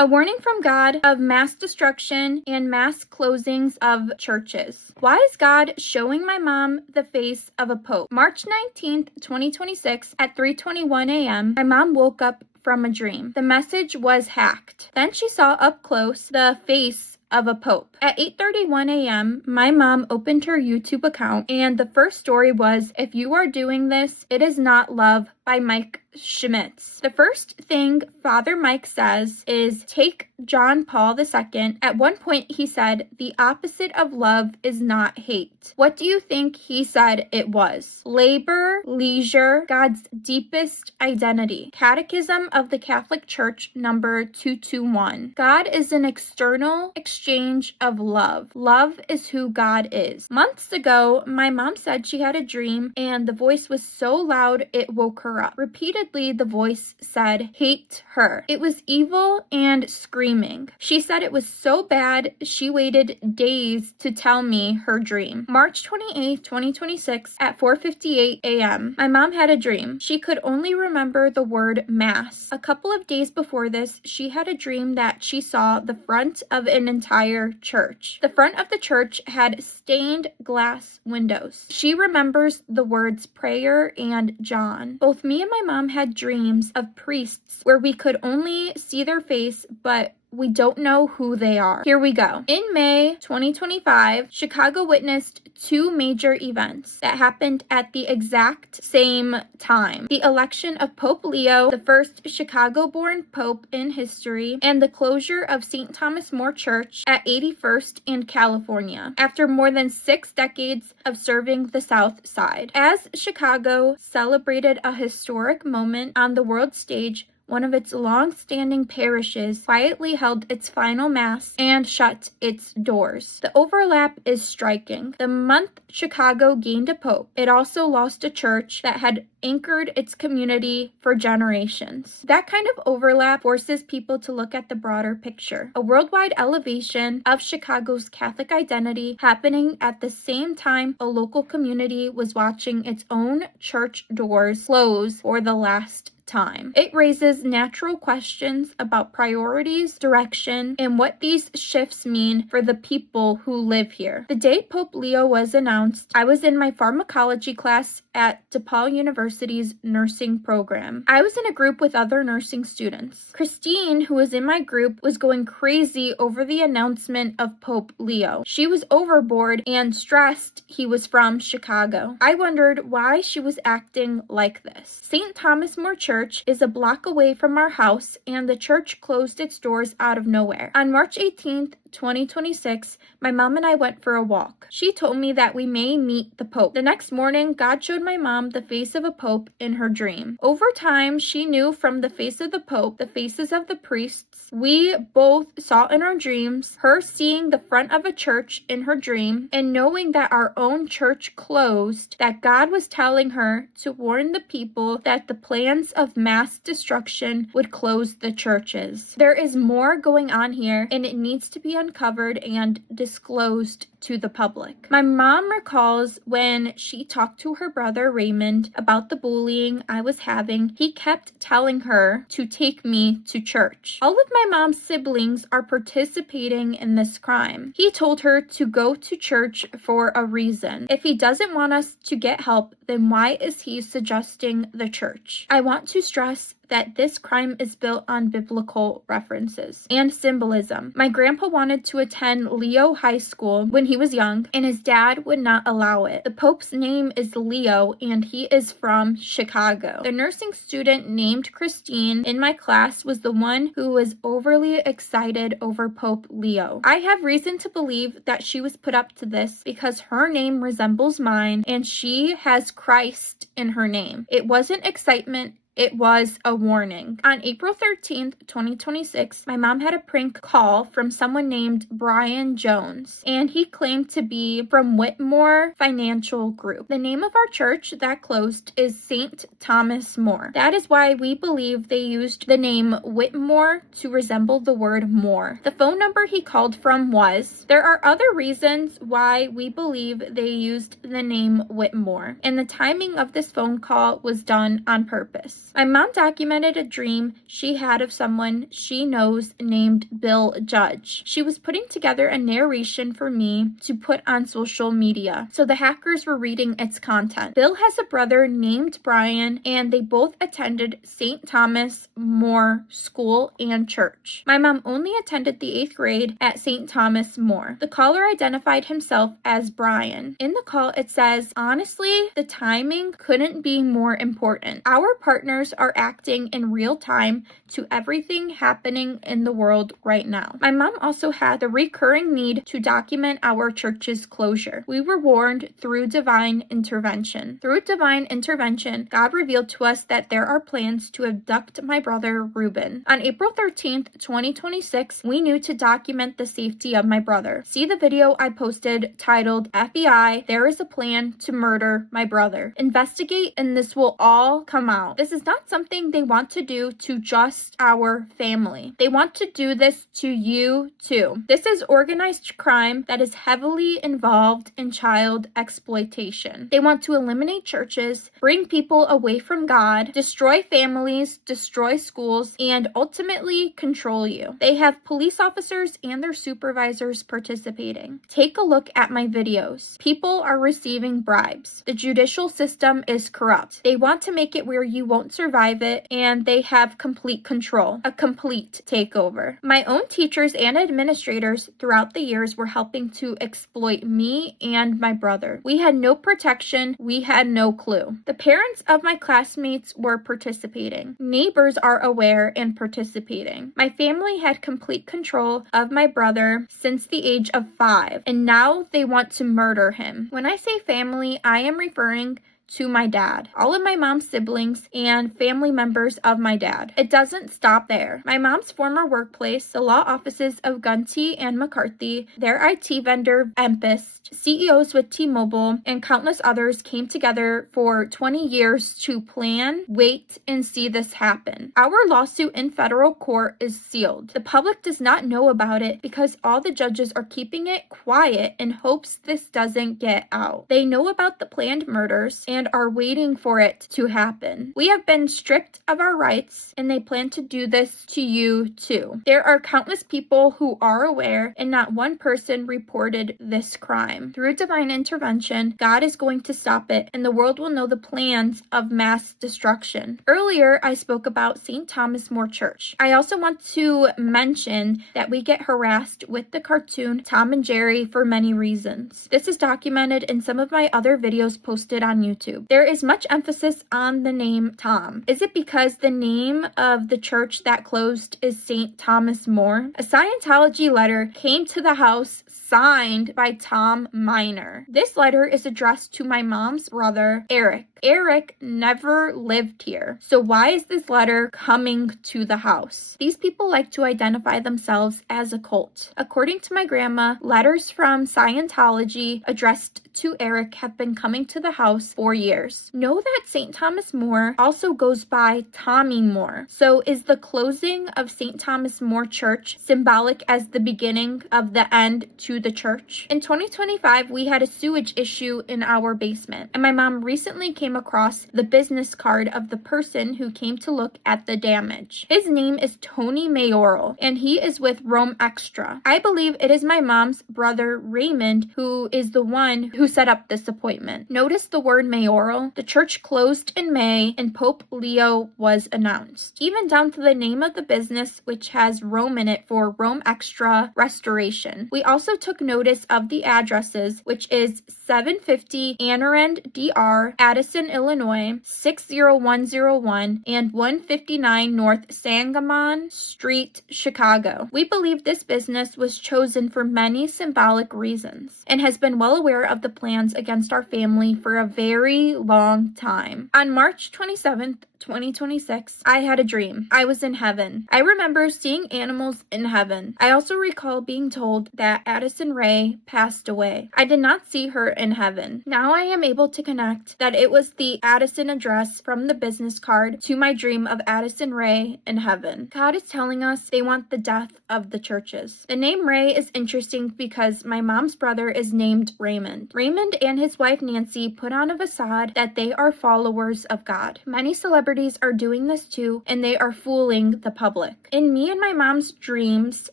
A warning from God of mass destruction and mass closings of churches. Why is God showing my mom the face of a pope? March 19th, 2026 at 3:21 a.m., my mom woke up from a dream. The message was hacked. Then she saw up close the face of a pope. At 8:31 a.m., my mom opened her YouTube account, and the first story was, "If you are doing this, it is not love," by Mike Schmitz. The first thing Father Mike says is, take John Paul II. At one point he said, the opposite of love is not hate. What do you think he said it was? Labor, leisure, God's deepest identity. Catechism of the Catholic Church, number 221. God is an external exchange of love. Love is who God is. Months ago, my mom said she had a dream and the voice was so loud it woke her up. Repeatedly, the voice said, hate her. It was evil and screaming. She said it was so bad she waited days to tell me her dream. March 28, 2026 at 4:58 a.m. My mom had a dream. She could only remember the word mass. A couple of days before this, she had a dream that she saw the front of an entire church. The front of the church had stained glass windows. She remembers the words prayer and John. Both me and my mom had dreams of priests where we could only see their face, but we don't know who they are. Here we go. In May 2025, Chicago witnessed two major events that happened at the exact same time. The election of Pope Leo, the first Chicago-born pope in history, and the closure of St. Thomas More Church at 81st and California, after more than 6 decades of serving the South Side. As Chicago celebrated a historic moment on the world stage, one of its long-standing parishes quietly held its final mass and shut its doors. The overlap is striking. The month Chicago gained a pope, it also lost a church that had anchored its community for generations. That kind of overlap forces people to look at the broader picture. A worldwide elevation of Chicago's Catholic identity happening at the same time a local community was watching its own church doors close for the last time. It raises natural questions about priorities, direction, and what these shifts mean for the people who live here. The day Pope Leo was announced, I was in my pharmacology class at DePaul University's nursing program. I was in a group with other nursing students. Christine, who was in my group, was going crazy over the announcement of Pope Leo. She was overboard and stressed he was from Chicago. I wondered why she was acting like this. St. Thomas More Church is a block away from our house, and the church closed its doors out of nowhere. On March 18th, 2026, my mom and I went for a walk. She told me that we may meet the Pope. The next morning, God showed my mom the face of a Pope in her dream. Over time, she knew from the face of the Pope, the faces of the priests we both saw in our dreams, her seeing the front of a church in her dream, and knowing that our own church closed, that God was telling her to warn the people that the plans of mass destruction would close the churches. There is more going on here, and it needs to be uncovered and disclosed to the public. My mom recalls when she talked to her brother Raymond about the bullying I was having, he kept telling her to take me to church. All of my mom's siblings are participating in this crime. He told her to go to church for a reason. If he doesn't want us to get help, then why is he suggesting the church? I want to stress that this crime is built on biblical references and symbolism. My grandpa wanted to attend Leo High School when he was young, and his dad would not allow it. The Pope's name is Leo, and he is from Chicago. The nursing student named Christine in my class was the one who was overly excited over Pope Leo. I have reason to believe that she was put up to this because her name resembles mine, and she has Christ in her name. It wasn't excitement, it was a warning. On April 13th, 2026, my mom had a prank call from someone named Brian Jones, and he claimed to be from Whitmore Financial Group. The name of our church that closed is St. Thomas More. That is why we believe they used the name Whitmore to resemble the word more. The phone number he called from was. There are other reasons why we believe they used the name Whitmore, and the timing of this phone call was done on purpose. months. My mom documented a dream she had of someone she knows named Bill Judge. She was putting together a narration for me to put on social media, so the hackers were reading its content. Bill has a brother named Brian, and they both attended St. Thomas More School and Church. My mom only attended the 8th grade at St. Thomas More. The caller identified himself as Brian. In the call, it says, "Honestly, the timing couldn't be more important. Our partners are acting in real time to everything happening in the world right now." My mom also had the recurring need to document our church's closure. We were warned through divine intervention. Through divine intervention, God revealed to us that there are plans to abduct my brother Reuben. On April 13th, 2026, we knew to document the safety of my brother. See the video I posted titled FBI, There is a Plan to Murder My Brother. Investigate and this will all come out. This is not something they want to do to just our family. They want to do this to you too. This is organized crime that is heavily involved in child exploitation. They want to eliminate churches, bring people away from God, destroy families, destroy schools, and ultimately control you. They have police officers and their supervisors participating. Take a look at my videos. People are receiving bribes. The judicial system is corrupt. They want to make it where you won't survive it, and they have complete control, a complete takeover. My own teachers and administrators throughout the years were helping to exploit me and my brother. We had no protection. We had no clue. The parents of my classmates were participating. Neighbors are aware and participating. My family had complete control of my brother since the age of 5, and now they want to murder him. When I say family, I am referring to my dad, all of my mom's siblings, and family members of my dad. It doesn't stop there. My mom's former workplace, the law offices of Gunty and McCarthy, their IT vendor, Empist, CEOs with T-Mobile, and countless others came together for 20 years to plan, wait, and see this happen. Our lawsuit in federal court is sealed. The public does not know about it because all the judges are keeping it quiet in hopes this doesn't get out. They know about the planned murders and are waiting for it to happen. We have been stripped of our rights, and they plan to do this to you too. There are countless people who are aware, and not one person reported this crime. Through divine intervention, God is going to stop it, and the world will know the plans of mass destruction. Earlier, I spoke about St. Thomas More Church. I also want to mention that we get harassed with the cartoon Tom and Jerry for many reasons. This is documented in some of my other videos posted on YouTube. There is much emphasis on the name Tom. Is it because the name of the church that closed is St. Thomas More? A Scientology letter came to the house signed by Tom Miner. This letter is addressed to my mom's brother, Eric. Eric never lived here. So why is this letter coming to the house? These people like to identify themselves as a cult. According to my grandma, letters from Scientology addressed to Eric have been coming to the house for years. Know that St. Thomas More also goes by Tommy More. So is the closing of St. Thomas More Church symbolic as the beginning of the end to the church? In 2025, we had a sewage issue in our basement, and my mom recently came across the business card of the person who came to look at the damage. His name is Tony Mayoral, and he is with Rome Extra. I believe it is my mom's brother Raymond who is the one who set up this appointment. Notice the word mayoral. The church closed in May, and Pope Leo was announced. Even down to the name of the business, which has Rome in it for Rome Extra Restoration. We also took notice of the addresses, which is 750 Anarend Dr. Addison, Illinois, 60101, and 159 North Sangamon Street, Chicago. We believe this business was chosen for many symbolic reasons and has been well aware of the plans against our family for a very long time. On March 27th, 2026, I had a dream. I was in heaven. I remember seeing animals in heaven. I also recall being told that Addison Rae passed away. I did not see her in heaven. Now I am able to connect that it was the Addison address from the business card to my dream of Addison Rae in heaven. God is telling us they want the death of the churches. The name Rae is interesting because my mom's brother is named Raymond. Raymond and his wife Nancy put on a facade that they are followers of God. Many celebrities celebrities are doing this too, and they are fooling the public. In me and my mom's dreams,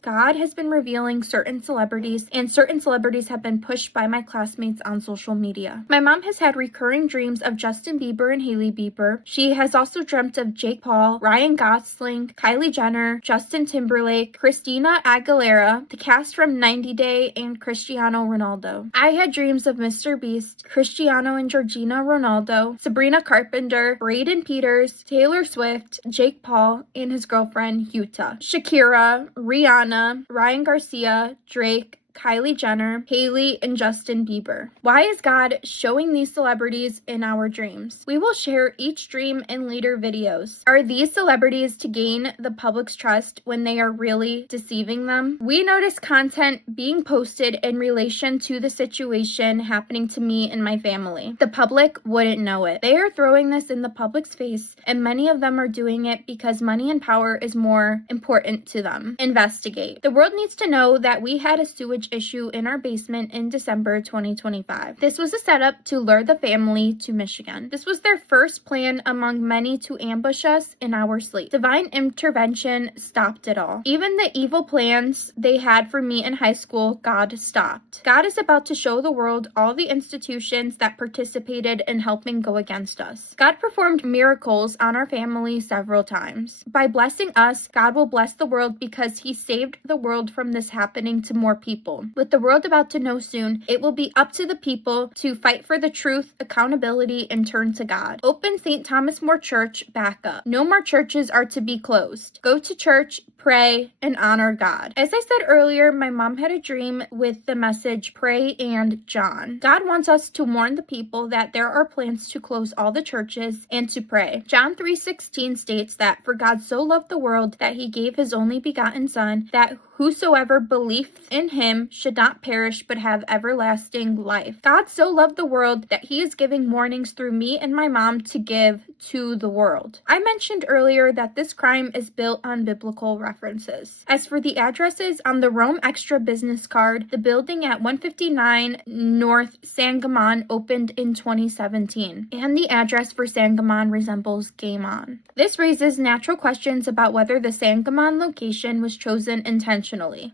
God has been revealing certain celebrities, and certain celebrities have been pushed by my classmates on social media. My mom has had recurring dreams of Justin Bieber and Hailey Bieber. She has also dreamt of Jake Paul, Ryan Gosling, Kylie Jenner, Justin Timberlake, Christina Aguilera, the cast from 90 Day, and Cristiano Ronaldo. I had dreams of Mr. Beast, Cristiano and Georgina Ronaldo, Sabrina Carpenter, Braden Peters, Taylor Swift, Jake Paul, and his girlfriend, Yuta, Shakira, Rihanna, Ryan Garcia, Drake, Kylie Jenner, Hailey, and Justin Bieber. Why is God showing these celebrities in our dreams? We will share each dream in later videos. Are these celebrities to gain the public's trust when they are really deceiving them? We notice content being posted in relation to the situation happening to me and my family. The public wouldn't know it. They are throwing this in the public's face, and many of them are doing it because money and power is more important to them. Investigate. The world needs to know that we had a sewage issue in our basement in December 2025. This was a setup to lure the family to Michigan. This was their first plan among many to ambush us in our sleep. Divine intervention stopped it all. Even the evil plans they had for me in high school, God stopped. God is about to show the world all the institutions that participated in helping go against us. God performed miracles on our family several times. By blessing us, God will bless the world because He saved the world from this happening to more people. With the world about to know soon, it will be up to the people to fight for the truth, accountability, and turn to God. Open St. Thomas More Church back up. No more churches are to be closed. Go to church, pray, and honor God. As I said earlier, my mom had a dream with the message, pray and John. God wants us to warn the people that there are plans to close all the churches and to pray. John 3:16 states that, for God so loved the world that He gave His only begotten Son, that whosoever believeth in Him should not perish but have everlasting life. God so loved the world that He is giving warnings through me and my mom to give to the world. I mentioned earlier that this crime is built on biblical references. As for the addresses on the Rome Extra business card, the building at 159 North Sangamon opened in 2017, and the address for Sangamon resembles Game On. This raises natural questions about whether the Sangamon location was chosen intentionally.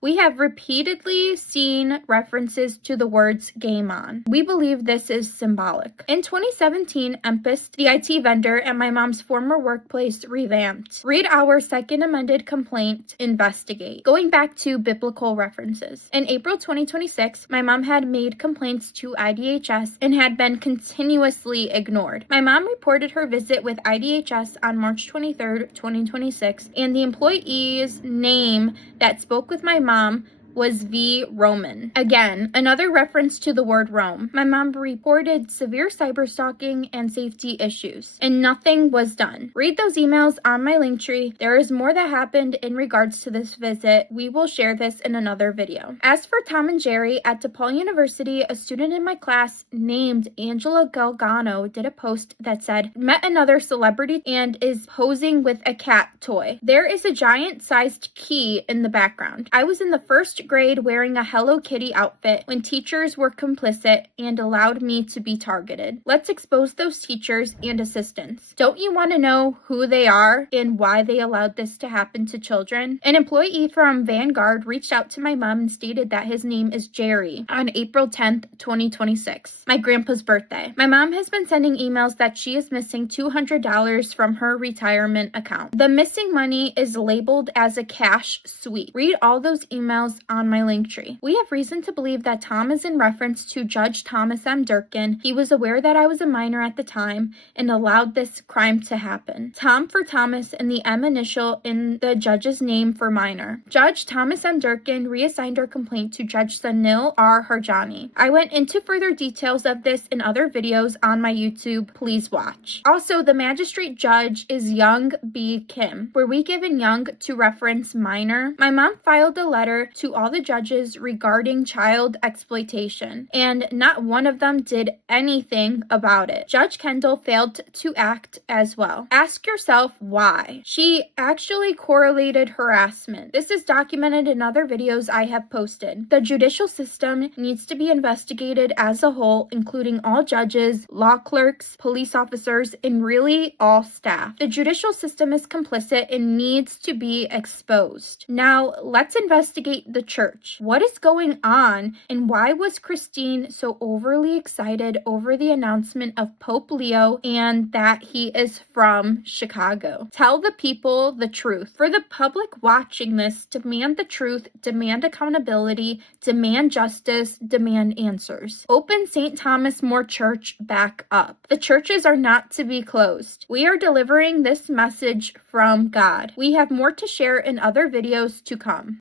We have repeatedly seen references to the words Game On. We believe this is symbolic. In 2017, Empist, the IT vendor at my mom's former workplace, revamped. Read our second amended complaint, investigate. Going back to biblical references. In April 2026, my mom had made complaints to IDHS and had been continuously ignored. My mom reported her visit with IDHS on March 23, 2026, and the employee's name that spoke with my mom was V. Roman. Again, another reference to the word Rome. My mom reported severe cyberstalking and safety issues, and nothing was done. Read those emails on my Linktree. There is more that happened in regards to this visit. We will share this in another video. As for Tom and Jerry, at DePaul University, a student in my class named Angela Galgano did a post that said, met another celebrity and is posing with a cat toy. There is a giant-sized key in the background. I was in the first grade wearing a Hello Kitty outfit when teachers were complicit and allowed me to be targeted. Let's expose those teachers and assistants. Don't you want to know who they are and why they allowed this to happen to children? An employee from Vanguard reached out to my mom and stated that his name is Jerry on April 10th, 2026, my grandpa's birthday. My mom has been sending emails that she is missing $200 from her retirement account. The missing money is labeled as a cash sweep. Read all those emails on my Linktree. We have reason to believe that Tom is in reference to Judge Thomas M. Durkin. He was aware that I was a minor at the time and allowed this crime to happen. Tom for Thomas and the M initial in the judge's name for minor. Judge Thomas M. Durkin reassigned our complaint to Judge Sanil R. Harjani. I went into further details of this in other videos on my YouTube. Please watch. Also, the magistrate judge is Young B. Kim. Were we given Young to reference minor? My mom filed a letter to all the judges regarding child exploitation, and not one of them did anything about it. Judge Kendall failed to act as well. Ask yourself why. She actually correlated harassment. This is documented in other videos I have posted. The judicial system needs to be investigated as a whole, including all judges, law clerks, police officers, and really all staff. The judicial system is complicit and needs to be exposed. Now, let's investigate the church. What is going on, and why was Christine so overly excited over the announcement of Pope Leo and that he is from Chicago? Tell the people the truth. For the public watching this, demand the truth, demand accountability, demand justice, demand answers. Open St. Thomas More Church back up. The churches are not to be closed. We are delivering this message from God. We have more to share in other videos to come.